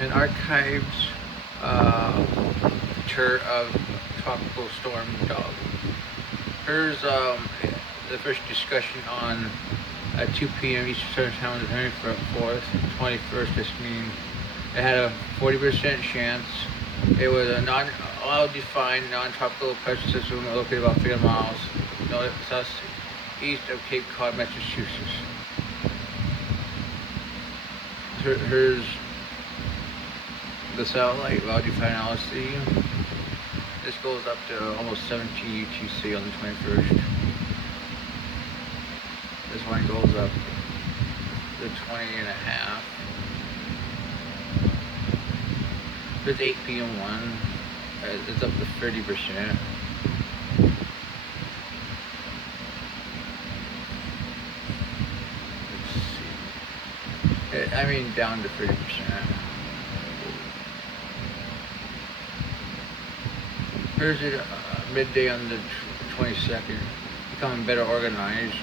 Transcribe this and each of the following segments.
An archived uh, picture of tropical storm Dolly. Here's the first discussion on at 2 p.m. Eastern Standard Time on the 24th, 21st. This means it had a 40% chance. It was a well-defined non-tropical pressure system located about 300 miles southeast of Cape Cod, Massachusetts. Here's the satellite, well-defined LSC. This goes up to almost 17 UTC on the 21st. This one goes up to 20 and a half. There's 8 p.m. one. It's up to 30%. Let's see. I mean, down to 30%. Here's it midday on the 22nd. Becoming better organized.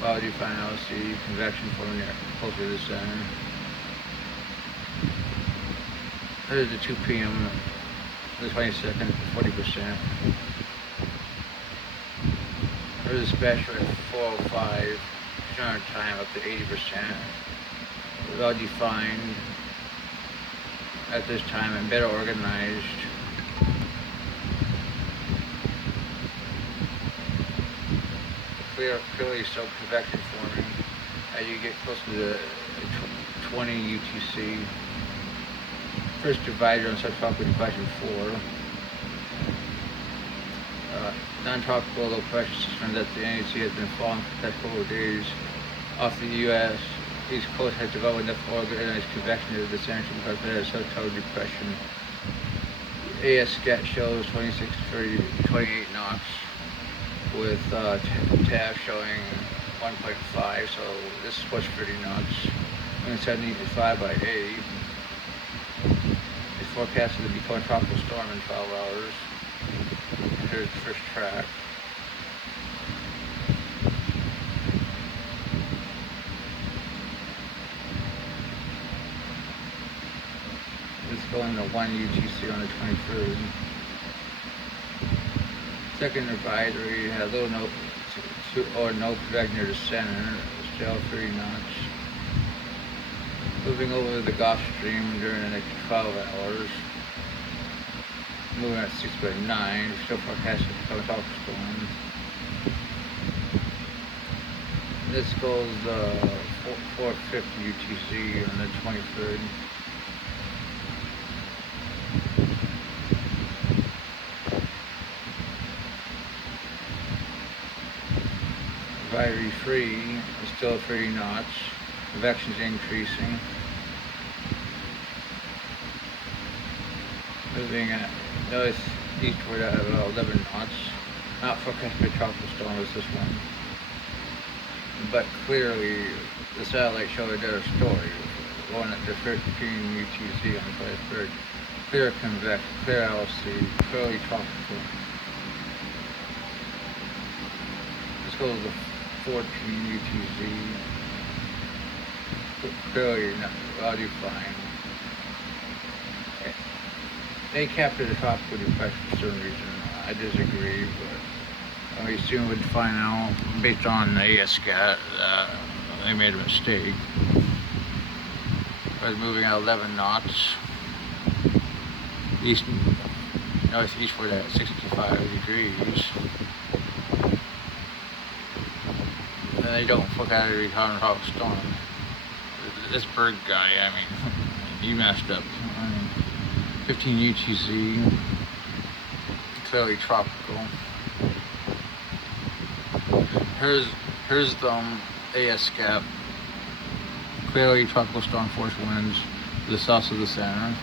Well-defined LC, convection forming closer to the center. There's the 2 p.m. the 22nd, 40%. There's a special at 4:05, turn time up to 80%. Well-defined at this time and better organized. Clearly so convection forming as you get close to the 20 UTC. First divider on subtropical depression 4. Non-tropical low pressure system that the NEC has been falling for the past couple of days off the U.S. East Coast has developed enough organized convection to the center to prepare a subtotal depression. AS scat shows 26 to 28 knots with tab showing 1.5, so this is plus 30 knots. 75 by 8. It's forecasted to become a tropical storm in 12 hours. And here's the first track. It's going to 1 UTC on the 23rd. Second advisory had little or no convection near the center, still 3 knots. Moving over the Gulf Stream during the next 12 hours. Moving at 6 by 9, still forecasted to become a tropical storm. This goes 450 UTC on the 23rd. Advisory free is still 30 knots. Convection's increasing. Moving at northeastward at about 11 knots. Not forecast for a tropical storm as this one. But clearly, the satellite showed a better story. Going at the 13 UTC on the 23rd. Clear convection, clear LC, clearly tropical. This goes to 14 UTC. Clearly not well-defined. They captured the tropical depression for some reason. I disagree, but we soon would find out based on the ASCAT they made a mistake. I was moving at 11 knots. Northeastward at 65 degrees. And they don't forecast a return tropical storm. This bird guy, I mean, he messed up. 15 UTC, clearly tropical. Here's the ASCAP, clearly tropical storm force winds to the south of the center.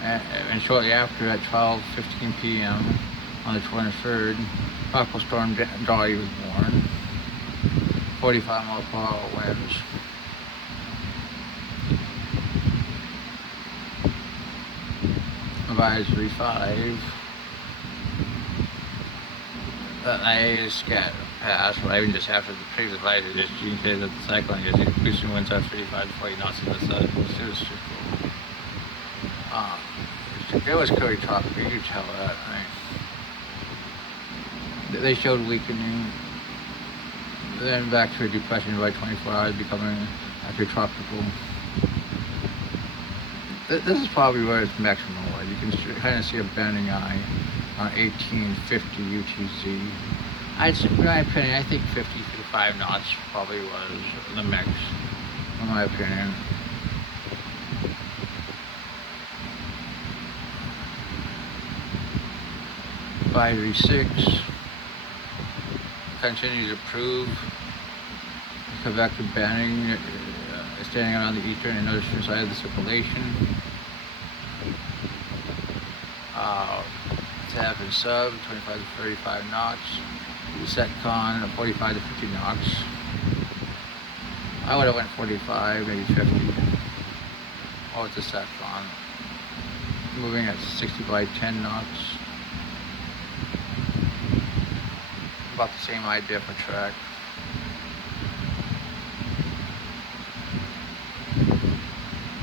And shortly after, at 12:15 p.m. on the 23rd, tropical storm Dolly was born. 45 mile per hour winds. Advisory 5. That is scat. past, or even just after the previous advisory, just indicated that the cyclone is boosting winds at 35 to 40 knots in the sun. It was super cool. It was clearly tropical, you could tell that. They showed weakening, then back to a depression by 24 hours, becoming after tropical. This is probably where its maximum was. You can kind of see a bending eye on 1850 UTC. In my opinion, I think 50 to 5 knots probably was the max, in my opinion. Advisory 6 continues to prove convective banding standing out on the eastern and northern side of the circulation. Tap and sub 25 to 35 knots. Setcon 45 to 50 knots. I would have went 45, maybe 50. Oh, it's a Setcon. Moving at 60 by 10 knots. About the same idea for track.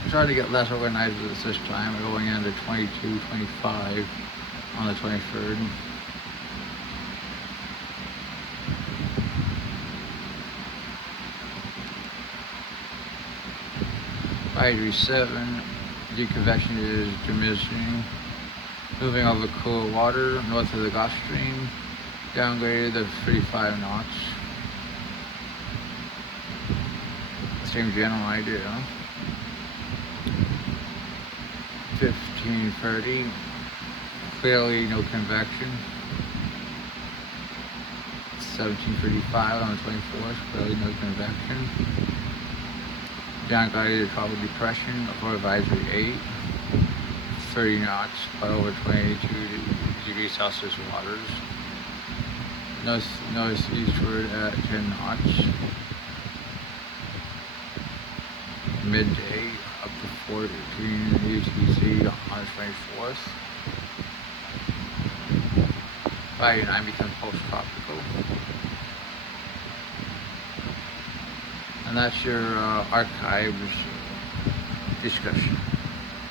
I'm trying to get less organized with this time. We're going into 22, 25 on the 23rd. Advisory 7, deconvection is diminishing. Moving over cool water north of the Gulf Stream. Downgraded to 35 knots. Same general idea. 1530. Clearly no convection. 1735 on the 24th. Clearly no convection. Downgraded to tropical depression for advisory 8. 30 knots by over 22 degrees Celsius waters. Northeastward at 10 knots. Midday up to 14 UTC on the 24th. By 9 becomes post-tropical. And that's your archives discussion.